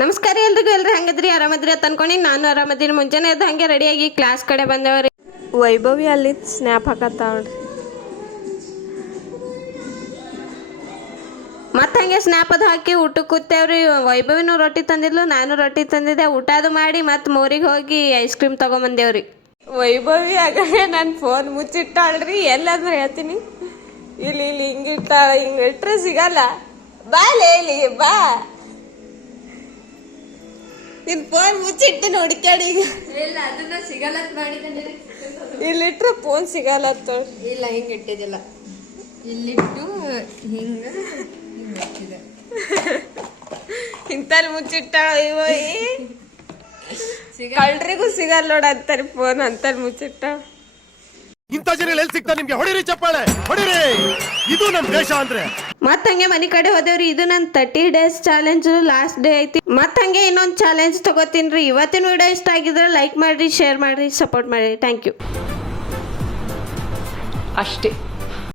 ನಮಸ್ಕಾರ ಎಲ್ರಿಗೂ ಹೆಂಗದ್ರಿ ಆರಾಮದ್ರಿ ಅಂತ ಅನ್ಕೊಂಡು ನಾನು ಆರಾಮದೀನಿ. ಮುಂಜಾನೆ ಎದ್ದು ಹಂಗೆ ರೆಡಿಯಾಗಿ ಕ್ಲಾಸ್ ಕಡೆ ಬಂದೇವ್ರಿ. ವೈಭವಿ ಅಲ್ಲಿ ಸ್ನ್ಯಾಪ್ ಹಾಕತ್ತಾವ ನೋಡ್ರಿ. ಮತ್ತೆ ಹಂಗೆ ಸ್ನ್ಯಾಪ್ ಅದು ಹಾಕಿ ಊಟಕ್ಕೆ ಕೂತೇವ್ರಿ. ವೈಭವಿನೂ ರೊಟ್ಟಿ ತಂದಿದ್ಲು, ನಾನು ರೊಟ್ಟಿ ತಂದಿದ್ದೆ. ಊಟ ಅದು ಮಾಡಿ ಮತ್ತೆ ಮೋರಿಗೆ ಹೋಗಿ ಐಸ್ ಕ್ರೀಮ್ ತಗೊಂಬಂದೇವ್ರಿ. ವೈಭವಿ ಆಗಲೇ ನನ್ನ ಫೋನ್ ಮುಚ್ಚಿಟ್ಟಾಳ್ರಿ. ಎಲ್ಲಂದ್ರೆ ಹೇಳ್ತೀನಿ, ಇಲ್ಲಿ ಹಿಂಗಿಟ್ಟಾಳ, ಹಿಂಗಿಟ್ರೆ ಸಿಗಲ್ಲ. ಬಾ ಲೇಲಿ ಬಾ, ನಿನ್ ಫೋನ್ ಮುಚ್ಚಿಟ್ಟು ನೋಡ್ಕ್ಯಾಡಿ. ಈಗ ಇಲ್ಲ ಅದನ್ನ ಸಿಗಲ್ಲ ಮಾಡಿದ್ರೆ ಇಲ್ಲಿಟ್ರೆ ಫೋನ್ ಸಿಗಲ್ಲ. ಇಲ್ಲ ಹಿಂಗೆ ಇಟ್ಟಿದ್ದಿಲ್ಲ, ಇಲ್ಲಿಟ್ಟು ಹಿಂಗ ಇಂತಲ್ಲಿ ಮುಚ್ಚಿಟ್ಟಾಳ. ಕಳ್ರಿಗೂ ಸಿಗಲ್ಲ ನೋಡ ಅಂತಾರೆ ಫೋನ್, ಅಂತಲ್ಲಿ ಮುಚ್ಚಿಟ್ಟಾಳ. ಇಂಥ ಜನ ಎಲ್ಲಿ ಸಿಗ್ತಾ ನಿಮ್ಗೆ? ಹೊಡಿರಿ ಚಪ್ಪಾಳೆ ಹೊಡಿರಿ, ಇದು ನಮ್ ದೇಶ ಅಂದ್ರೆ. ಮತ್ ಹಂಗೆ ಮನೆ ಕಡೆ ಹೋದೇವ್ರಿ. ಇದು ನನ್ನ 30 days ಚಾಲೆಂಜ್ ಲಾಸ್ಟ್ ಡೇ ಐತಿ. ಮತ್ ಹಂಗೆ ಇನ್ನೊಂದು ಚಾಲೆಂಜ್ ತಗೋತೀನಿ. ಇವತ್ತಿನ ವಿಡಿಯೋ ಇಷ್ಟ ಆಗಿದ್ರೆ ಲೈಕ್ ಮಾಡ್ರಿ, ಶೇರ್ ಮಾಡ್ರಿ, ಸಪೋರ್ಟ್ ಮಾಡ್ರಿ. Thank you. ಅಷ್ಟೇ.